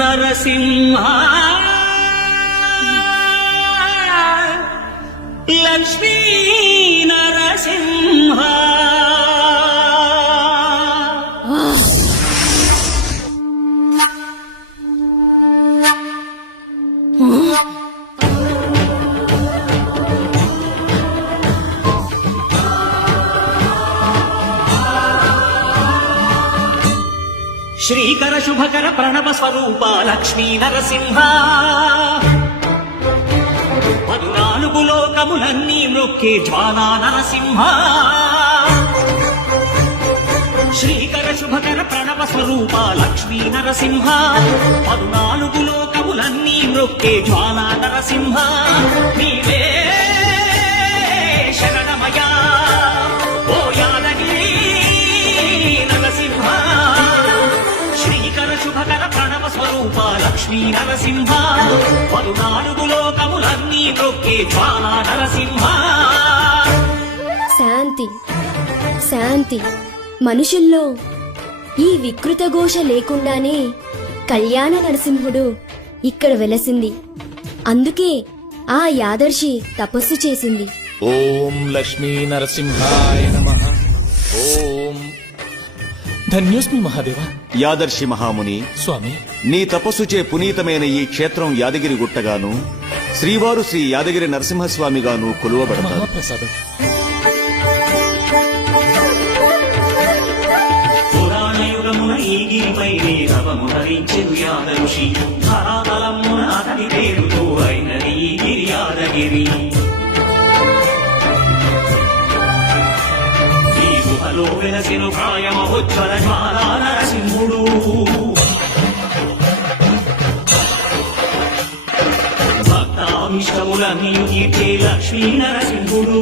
నరసింహ లక్ష్మీ నరసింహ శ్రీకర శుభకర ప్రణవ స్వరూప లక్ష్మీ నరసింహ 14 లోకములన్నీ మృక్కే జ్వాలా నరసింహ శ్రీకర శుభకర ప్రణవ స్వరూప లక్ష్మీ నరసింహ 14 లోకములన్నీ మృక్కే జ్వాలా నరసింహ నీవే శరణమయా ఓ యాదగిరి నరసింహ శ్రీకర శుభకర ప్రణవ స్వరూప లక్ష్మీ నరసింహ 14 లోకములన్నీ మృక్కే జ్వాలా నరసింహ శాంతి శాంతి మనుషుల్లో ఈ వికృత ఘోష లేకుండానే కళ్యాణ నరసింహుడు ఇక్కడ వెలసింది. అందుకే ఆ యాదర్శి తపస్సు చేసింది. ఓం లక్ష్మీ నరసింహాయ నమః. ఓం ధన్యోస్మి మహాదేవ. యాదర్శి మహాముని స్వామి, నీ తపస్సుచే పునీతమైన ఈ క్షేత్రం యాదగిరి గుట్టగాను శ్రీవారు శ్రీ యాదగిరి నరసింహస్వామిగాను కొలువబడతారు. మహాప్రసాదం. పురాణయుగమున ఈ గిరిపై రవమునరించెను యాదఋషి ధరాతలమున అతని పేరుతో అయినది ఈ గిరి యాదగిరి. ఈ గుహలో వెలసెను కాయమహోజ్వల జ్వాలా నరసింహుడు. భక్తామిష్టములన్నీ తీర్చే లక్ష్మీ నరసింహుడు.